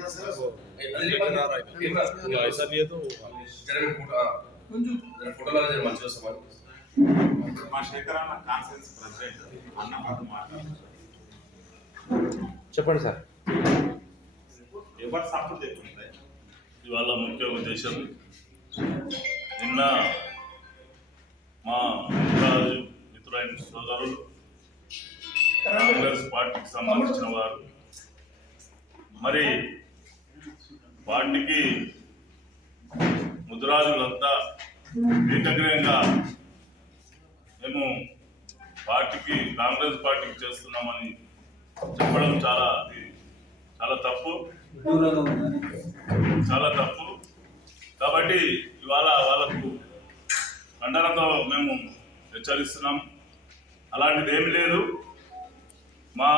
बिल्कुल सिर्फ ऐसा नहीं है तो జర ఫోటో కొంచెం జర ఫోటోలో జర మంచిగా వస్తామని మా శేఖర్ అన్న కాన్ఫరెన్స్ ప్రెసిడెంట్ అన్న మాతో మాట్లాడారు చెప్పండి సార్ ఎవరు సపోర్ట్ చేయకుండా ఇవాళ ముఖ్య ఉద్దేశం నిన్న మా రాజు మిత్రులైన సోదరులు కాంగ్రెస్ పార్టీకి సంబంధించిన వారు మరి వాటికి ముద్రాజులంతా ఏకగ్రహంగా మేము పార్టీకి కాంగ్రెస్ పార్టీకి చేస్తున్నామని చెప్పడం చాలా చాలా తప్పు. చాలా తప్పు. కాబట్టి ఇవాళ వాళ్ళకు ఖండనతో మేము హెచ్చరిస్తున్నాం. అలాంటిది ఏమి లేదు. మా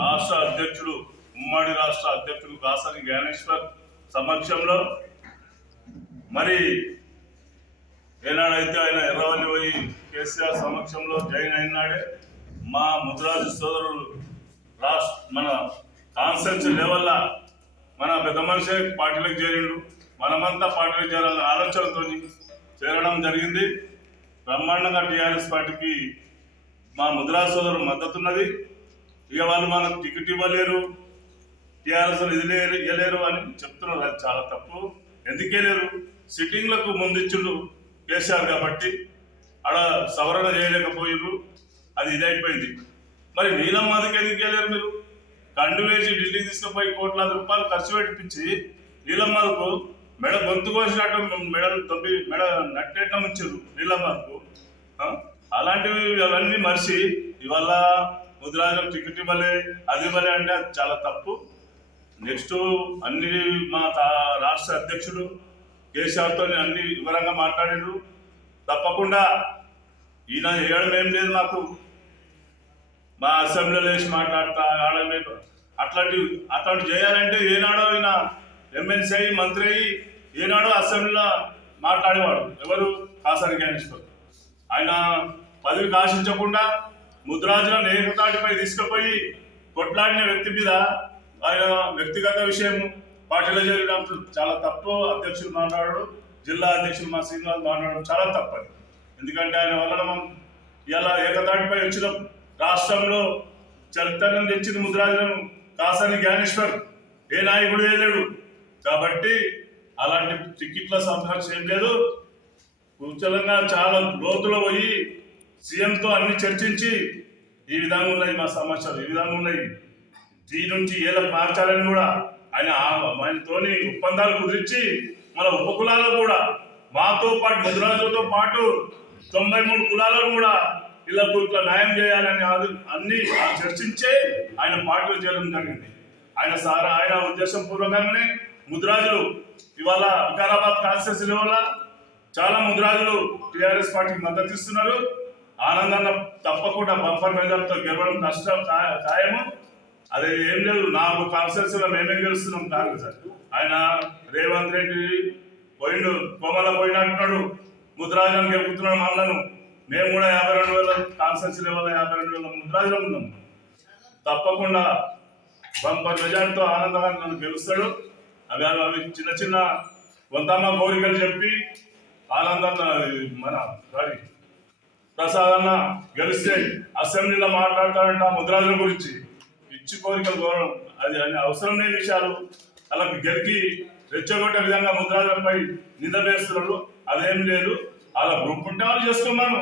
రాష్ట్ర అధ్యక్షుడు ఉమ్మడి రాష్ట్ర అధ్యక్షుడు కాసాని జ్ఞానేశ్వర్ సమక్షంలో మరి ఏనాడైతే ఆయన ఎర్రవల్లి పోయి కేసీఆర్ సమక్షంలో జాయిన్ అయినాడే మా ముద్రాజు సోదరులు రాష్ట్ర మన కాన్సెన్స్ లెవెల్లా మన పెద్ద మనిషి పార్టీలకు చేరిండు. మనమంతా పార్టీలకు చేరాలనే ఆలోచనతో చేరడం జరిగింది. బ్రహ్మాండంగా టీఆర్ఎస్ పార్టీకి మా ముద్రా సోదరు మద్దతున్నది. ఇక వాళ్ళు మనకు టికెట్ ఇవ్వలేరు. టీఆర్ఎస్ ఇది లేరు ఇవ్వలేరు అని చెప్తున్నారు. అది చాలా తప్పు. ఎందుకే లేరు? సిట్టింగ్లకు ముందిచ్చుడు కేసీఆర్ కాబట్టి ఆడ సవరణ చేయలేకపోయారు అది ఇదైపోయింది మరి నీలం మాదికి ఎందుకు వెళ్ళారు మీరు? కండు వేసి ఢిల్లీ తీసుకుపోయి కోట్లాది రూపాయలు ఖర్చు పెట్టించి నీలమ్మకు మెడ గొంతు కోసినట్టు మెడలు తొంభి మెడ నట్టేట ముంచారు నీలమ్మకు అలాంటివి అవన్నీ మర్చి ఇవాళ ముద్రాజం టికెట్ ఇవ్వలే అది ఇవ్వలే అంటే అది చాలా తప్పు. నెక్స్ట్ అన్ని మా తా- రాష్ట్ర అధ్యక్షుడు కేసీఆర్తో అన్ని వివరంగా మాట్లాడారు. తప్పకుండా ఈయన చేయడం ఏం లేదు నాకు మా అసెంబ్లీలో వేసి మాట్లాడతా ఆడమే అట్లాంటి అట్లాంటి చేయాలంటే ఏనాడో ఈయన ఎమ్మెల్సీ అయ్యి మంత్రి అయ్యి ఏనాడో అసెంబ్లీలో మాట్లాడేవాడు. ఎవరు? కాసారి జ్ఞానేశ్వర్ ఆయన పదవికి ఆశించకుండా ముద్రాజులను ఏకతాటిపై తీసుకుపోయి కొట్లాడిన వ్యక్తి మీద ఆయన వ్యక్తిగత విషయం పార్టీలో చేరడం చాలా తప్పు. అధ్యక్షులు మాట్లాడాడు జిల్లా అధ్యక్షులు మా శ్రీనివాస్ మాట్లాడడం చాలా తప్పది. ఎందుకంటే ఆయన వలన మనం ఇలా ఏకతాటిపై వచ్చిన. రాష్ట్రంలో చరిత్రను తెచ్చింది ముద్రాజనం కాసాని జ్ఞానేశ్వర్. ఏ నాయకుడు వేయలేడు కాబట్టి అలాంటి టికెట్ల సంరక్షణ ఏం లేదు. కుశలంగా చాలా లోతులో పోయి సీఎంతో అన్ని చర్చించి ఈ విధంగా ఉన్నాయి మా సమాచారం ఈ విధంగా ఉన్నాయి. దీని నుంచి ఏళ్ళకి మార్చాలని కూడా ఆయన ఆయనతోని ఒప్పందాలు కుదిరించి మన ఉపకులాలు కూడా మాతో పాటు ముద్రాజులతో పాటు తొంభై మూడు కులాలను కూడా వీళ్ళకు ఇట్లా న్యాయం చేయాలని ఆదు- అన్ని చర్చించే ఆయన పార్టీలో చేయడం జరిగింది. ఆయన సారా ఆయన ఉద్దేశం పూర్వకంగానే ముద్రాజులు ఇవాళ వికారాబాద్ కాన్స్టిట్యూన్సీ వల్ల చాలా ముద్రాజులు టిఆర్ఎస్ పార్టీకి మద్దతు ఇస్తున్నారు. ఆనందాన్ని తప్పకుండా బంపర్ మెజార్టీతో గెలవడం కష్టం ఖాయము. అదే ఏం లేదు నాలుగు కాన్స్టిట్యూన్సీలో మేమే గెలుస్తున్నాం కాంగ్రెస్ ఆయన రేవంత్ రెడ్డి పోయిండు కోమల పోయినట్టున్నాడు ముద్రాజనం గెలుపుతున్నాడు మనలను మేము కూడా యాభై రెండు వేల కాన్స్టిట్యూన్సీ లెవెల్ యాభై రెండు వేల ముద్రాజనం ఉన్నాం. తప్పకుండా బంపర్ మెజార్టీతో ఆనందంగా నన్ను గెలుస్తాడు. అవి అవి చిన్న చిన్న వంతమ్మ కోరికలు చెప్పి ఆనందాన్ని మన సారీ ప్రసాదన్న గెలిస్తే అసెంబ్లీలో మాట్లాడతాడంట ఆ ముద్రాజుల గురించి. పిచ్చి కోరికలు కోరడం. అది అని అవసరం లేని విషయాలు. అలా గెలికి రెచ్చగొట్టే విధంగా ముద్రాజులపై నింద వేస్తున్నారు అదేం లేదు. అలా గ్రూప్ ఉంటే వాళ్ళు చేసుకున్నాను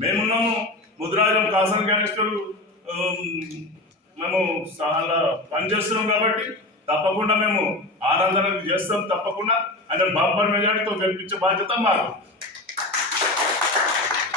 మేమున్నాము. ముద్రాజం కాసన గణేశ్వరు మేము చాలా పనిచేస్తున్నాం కాబట్టి తప్పకుండా మేము ఆనందన చేస్తాం తప్పకుండా. ఆయన బంపర్ మెజార్టీతో గెలిపించే బాధ్యత మాకు.